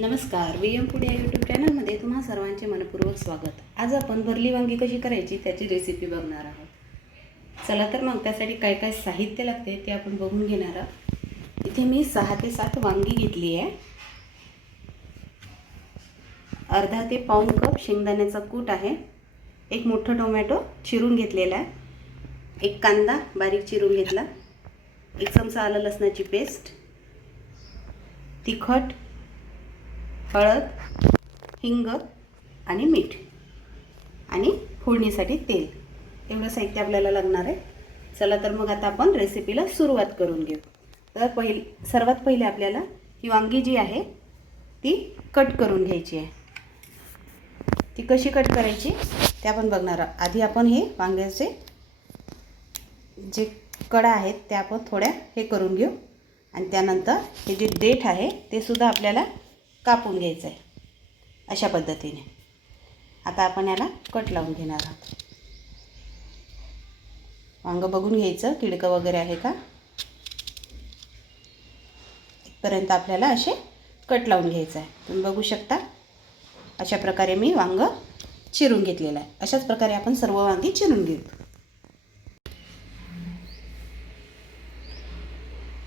नमस्कार V M food या YouTube चॅनलमध्ये तुम्हा सर्वांचे मनपूर्वक स्वागत. आज आपण भरली वांगी कशी करायची त्याची रेसिपी बघणार आहोत. चला तर मग त्यासाठी काय काय साहित्य लागते ते आपण बघून घेणार आहोत. इथे मी सहा ते सात वांगी घेतली आहे. अर्धा ते पाऊण कप शेंगदाण्याचा कूट आहे. एक मोठं टोमॅटो चिरून घेतलेला आहे. एक कांदा बारीक चिरून घेतला. एक चमचा आलं लसणाची पेस्ट तिखट हळद हिंग आणि मीठ आणि फोडणीसाठी तेल. एवढं साहित्य आपल्याला लागणार आहे. चला तर मग आता आपण रेसिपीला सुरुवात करून घेऊ. तर पहिल सर्वात पहिले आपल्याला ही वांगी जी आहे ती कट करून घ्यायची आहे. ती कशी कट करायची ते आपण बघणार आहोत. आधी आपण हे वांग्याचे जे कडा आहेत त्या आपण थोड्या हे करून घेऊ. आणि त्यानंतर हे जे देठ आहे ते सुद्धा आपल्याला कापून घ्यायचं आहे अशा पद्धतीने. आता आपण याला कट लावून घेणार आहोत. वांगं बघून घ्यायचं किडकं वगैरे आहे का? इथपर्यंत आपल्याला असे कट लावून घ्यायचं आहे तुम्ही बघू शकता अशा प्रकारे मी वांग चिरून घेतलेलं आहे. अशाच प्रकारे आपण सर्व वांगी चिरून घेऊ.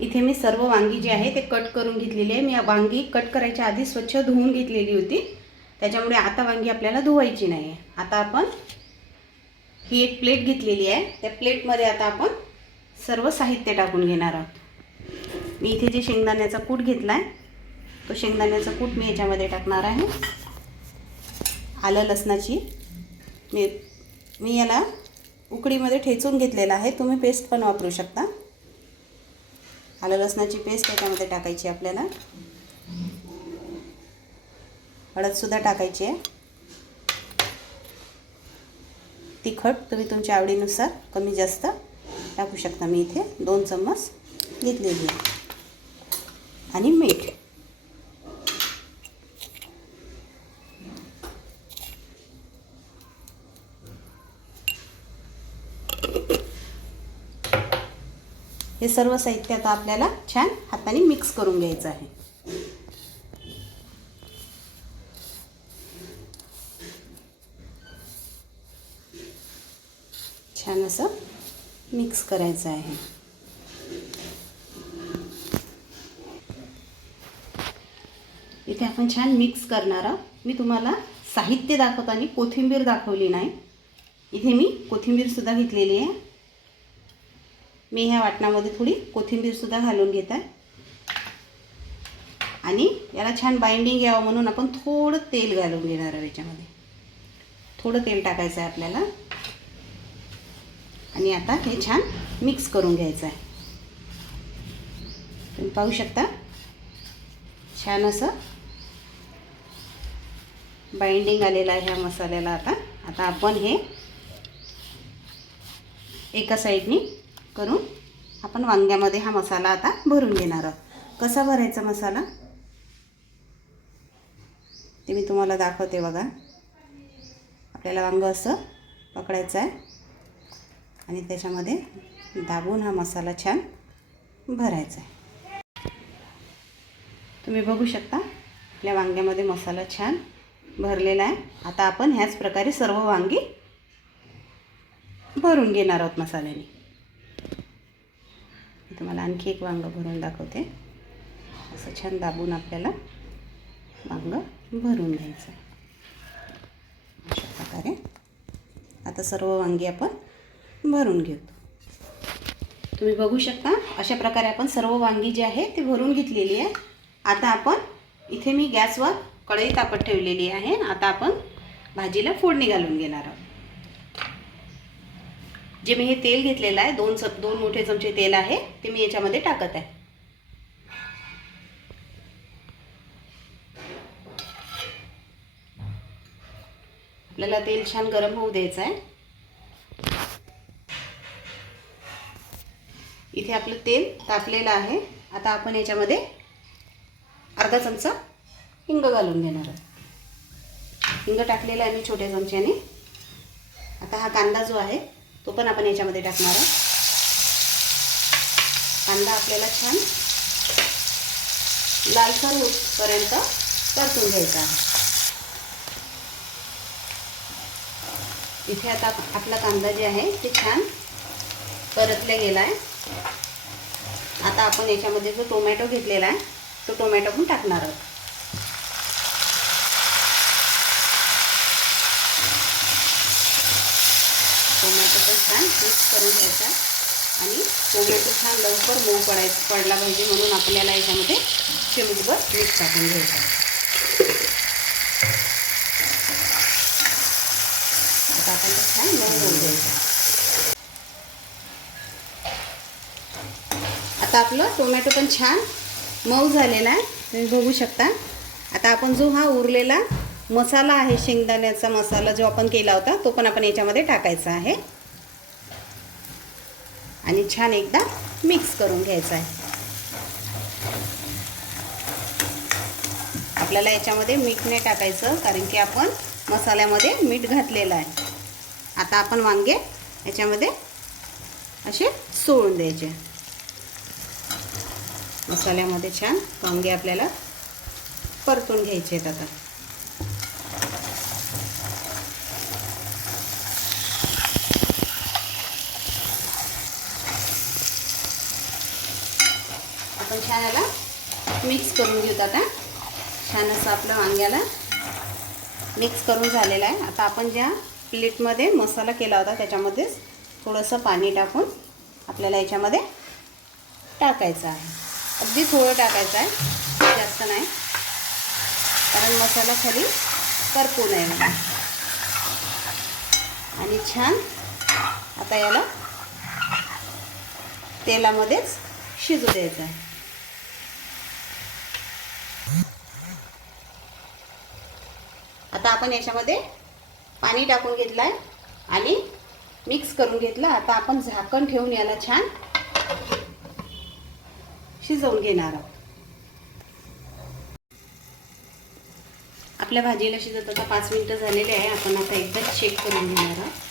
इथे मी सर्व वांगी जी आहे ते कट करून घेतलेली आहे. मी वांगी कट करायच्या आधी स्वच्छ धुवून घेतलेली होती. त्याच्यामुळे आता वांगी आपल्याला धुवायची नाही आहे आता आपण ही एक प्लेट घेतलेली आहे. त्या प्लेटमध्ये आता आपण सर्व साहित्य टाकून घेणार आहोत. मी इथे जे शेंगदाण्याचा कूट घेतला आहे तो शेंगदाण्याचा कूट मी याच्यामध्ये टाकणार आहे. आलं लसणाची. मी मी याला उकडीमध्ये ठेचून घेतलेला आहे. तुम्ही पेस्ट पण वापरू शकता. आलं लसणाची पेस्ट त्याच्यामध्ये टाकायची आपल्याला. हळदसुद्धा टाकायची आहे. तिखट तुम्ही तुमच्या आवडीनुसार कमी जास्त टाकू शकता. मी इथे दोन चम्मच घेतलेली आहे. आणि मीठ. हे सर्व साहित्य आता आपल्याला छान हाताने मिक्स करून घ्यायचं आहे. छान असं मिक्स करायचं आहे. इथे आपण छान मिक्स करणार आहोत. मी तुम्हाला साहित्य दाखवताना कोथिंबीर दाखवली नाही. इथे मी कोथिंबीरसुद्धा घेतलेली आहे. मी ह्या वाटणामध्ये थोडी कोथिंबीरसुद्धा घालून घेत. आहे आणि याला छान बाइंडिंग यावं म्हणून आपण थोडं तेल घालून घेणार आहे याच्यामध्ये. थोडं तेल टाकायचं आहे आपल्याला. आणि आता हे छान मिक्स करून घ्यायचं आहे. तुम्ही पाहू शकता छान असं बाइंडिंग आलेलं आहे ह्या मसाल्याला आता. आता आपण हे एका साईडनी करून आपण वांग्यामध्ये हा मसाला आता भरून घेणार आहोत. कसा भरायचा मसाला? ते मी तुम्हाला दाखवते बघा. आपल्याला वांगं असं पकडायचं आहे. आणि त्याच्यामध्ये दाबून हा मसाला छान भरायचा आहे. तुम्ही बघू शकता आपल्या वांग्यामध्ये मसाला छान भरलेला आहे. आता आपण ह्याच प्रकारे सर्व वांगी भरून घेणार आहोत मसाल्याने. मी तुम्हाला आणखी एक वांगं भरून दाखवते. असं छान दाबून आपल्याला वांगं भरून घ्यायचं. अशा प्रकारे. आता सर्व वांगी आपण भरून घेतो. तुम्ही बघू शकता अशा प्रकारे आपण सर्व वांगी जी आहे ती भरून घेतलेली आहे. आता आपण इथे मी गॅसवर कढई तापत ठेवलेली आहे. आता आपण भाजीला फोडणी घालून घेणार आहोत. जे मी हे तेल घेतलेलं आहे दोन च दोन मोठे चमचे तेल आहे ते मी याच्यामध्ये टाकत आहे. आपल्याला तेल छान गरम होऊ द्यायचं आहे. इथे आपलं तेल तापलेलं आहे. आता आपण याच्यामध्ये अर्धा चमचा हिंग घालून घेणार आहोत. हिंग टाकलेला आहे मी छोट्या चमच्याने. आता हा कांदा जो आहे तो पण आपण याच्यामध्ये टाकणार आहोत कांदा आपल्याला छान लालसर होतपर्यंत परतून घ्यायचा आहे. इथे आता आपला कांदा जे आहे ते छान परतले गेला आहे आता आपण याच्यामध्ये जो टोमॅटो घेतलेला आहे तो टोमॅटो पण टाकणार आहोत टोमॅटो पण छान मिक्स करून घ्यायचा. आणि टोमॅटो छान लवकर मऊ पडाय पडला पाहिजे म्हणून आपल्याला याच्यामध्ये चिमूटभर मीठ टाकून घ्यायचं. आता आपण ते छान मऊ होऊ द्यायचं. आता आपलं टोमॅटो पण छान मऊ झालेला आहे. तुम्ही बघू शकता. आता आपण जो हा उरलेला मसाला आहे शेंगदाण्याचा मसाला जो आपण केला होता तो पण आपण याच्यामध्ये टाकायचा आहे. आणि छान एकदा मिक्स करून घ्यायचा आहे. आपल्याला याच्यामध्ये मीठ नाही टाकायचं कारण की आपण मसाल्यामध्ये मीठ घातलेलं आहे. आता आपण वांगे याच्यामध्ये असे सोडून द्यायचे. मसाल्यामध्ये छान वांगे आपल्याला परतून घ्यायचे आहेत आता आपण छान याला मिक्स करून घेऊत आता. छान असं आपलं वांग्याला मिक्स करून झालेलं आहे. आता आपण ज्या प्लेटमध्ये मसाला केला होता त्याच्यामध्येच थोडंसं पाणी टाकून आपल्याला याच्यामध्ये टाकायचं आहे. अगदी थोडं टाकायचं आहे. जास्त नाही. कारण मसाला खाली करपू नये आणि छान आता याला तेलामध्येच शिजू द्यायचं आहे. आता आपण याच्यामध्ये पाणी टाकून घेतलं आहे आणि मिक्स करून घेतलं. आता आपण झाकण ठेवून याला छान शिजवून घेणार आहोत. आपल्या भाजीला शिजत आता पाच मिनटं झालेले आहे. आपण आता एकदा चेक करून घेणार आहोत.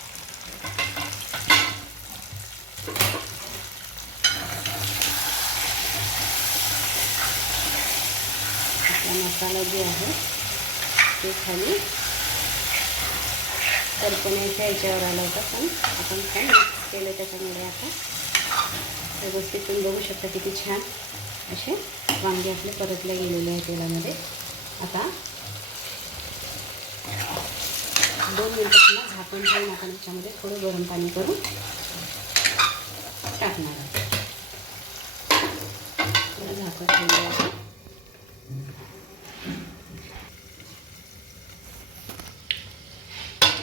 मसाला जे आहे ते खाली. करपण्याच्या याच्यावर आला होता पण आपण काय मिक्स केलं त्याच्यामुळे आता. व्यवस्थित तुम्ही बघू शकता किती छान असे वांगे आपले परतले गेलेले आहे तेलामध्ये. आता दोन मिनटं पुन्हा झाकण ठेवून आपण याच्यामध्ये थोडं गरम पाणी करून टाकणार आहोत. थोडं झाकण ठेवलं आहे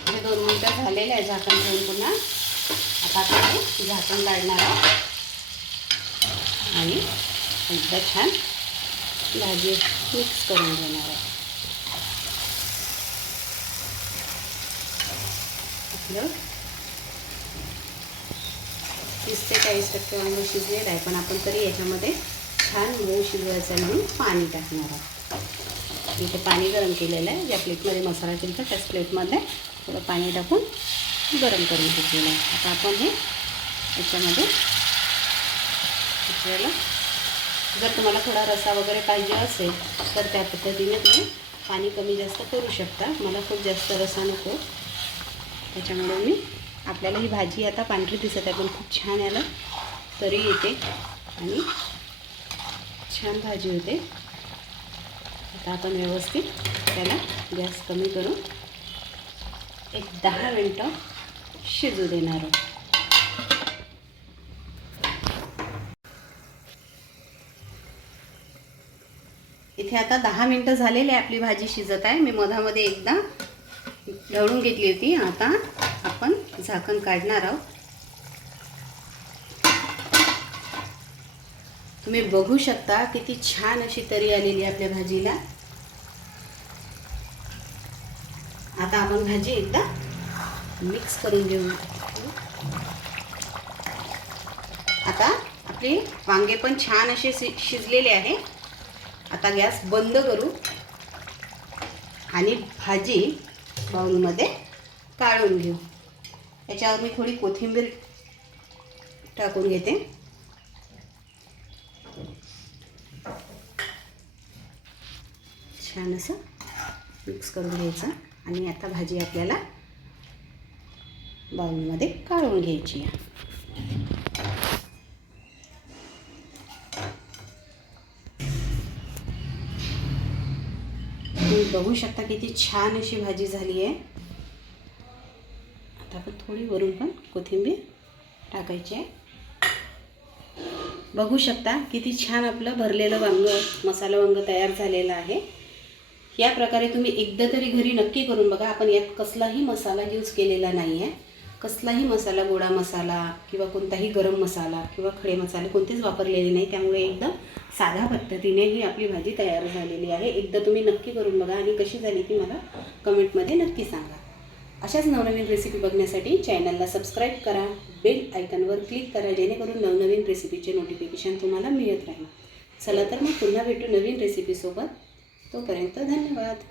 हे दोन मिनटं झालेलं आहे झाकण ठेवून पुन्हा. आता आपण झाकण काढणार आहोत. आणि एकदा छान भाजी मिक्स करून घेणार आहे आपलं तीस ते चाळीस टक्के वांगं शिजलेलं आहे पण आपण तरी याच्यामध्ये छान मऊ शिजवायचं म्हणून पाणी टाकणार आहोत. इथे पाणी गरम केलेलं आहे. ज्या प्लेटमध्ये मसाला केला त्याच प्लेटमध्ये थोडं पाणी टाकून गरम करून घेतलेलं आहे. आता आपण हे याच्यामध्ये आपल्याला जर तुम्हाला थोडा रसा वगैरे पाहिजे असेल तर त्या पद्धतीने तुम्ही पाणी कमी जास्त करू शकता. मला खूप जास्त रसा नको. त्याच्यामुळे मी आपल्याला ही भाजी आता पांढरी दिसत आहे पण खूप छान याला तरी येते. आणि छान भाजी होते. आता आपण व्यवस्थित त्याला गॅस कमी करून एक दहा मिनटं शिजू देणार आहोत. इथे आता दहा मिनटं झालेली आहे आपली भाजी शिजत आहे. मी मधामध्ये एकदा ढवळून घेतली होती. आता आपण झाकण काढणार आहोत. तुम्ही बघू शकता किती छान अशी तरी आलेली आहे आपल्या भाजीला. आता आपण भाजी एकदा मिक्स करून घेऊ. आता आपले वांगे पण छान असे शि शिजलेले आहे. आता गॅस बंद करू. आणि भाजी बाउलमध्ये काढून घेऊ. याच्यावर मी थोडी कोथिंबीर टाकून घेते. छान असं मिक्स करून घ्यायचं. आणि आता भाजी आपल्याला बाउलमध्ये काढून घ्यायची आहे. तुम्ही बघू शकता किती छान अशी भाजी झाली आहे. आता आपण थोडी वरून पण कोथिंबीर टाकायची आहे. बघू शकता किती छान आपलं भरलेलं वांग मसाला वांग तयार झालेलं आहे. या प्रकारे तुम्ही एकदा तरी घरी नक्की करून बघा. आपण यात कसलाही मसाला यूज केलेला नाही आहे कसलाही मसाला गोडा मसाला किंवा कोणताही गरम मसाला किंवा खडे मसाले कोणतेच वापरलेले नाही. त्यामुळे एकदम साध्या पद्धतीने ही आपली भाजी तयार झालेली आहे. एकदा तुम्ही नक्की करून बघा आणि कशी झाली ती मला कमेंटमध्ये नक्की सांगा. अशाच नवनवीन रेसिपी बघण्यासाठी चॅनलला सबस्क्राईब करा. बेल आयकनवर क्लिक करा जेणेकरून नवनवीन रेसिपीचे नोटिफिकेशन तुम्हाला मिळत राहील. चला तर मग पुन्हा भेटू नवीन रेसिपीसोबत तोपर्यंत धन्यवाद.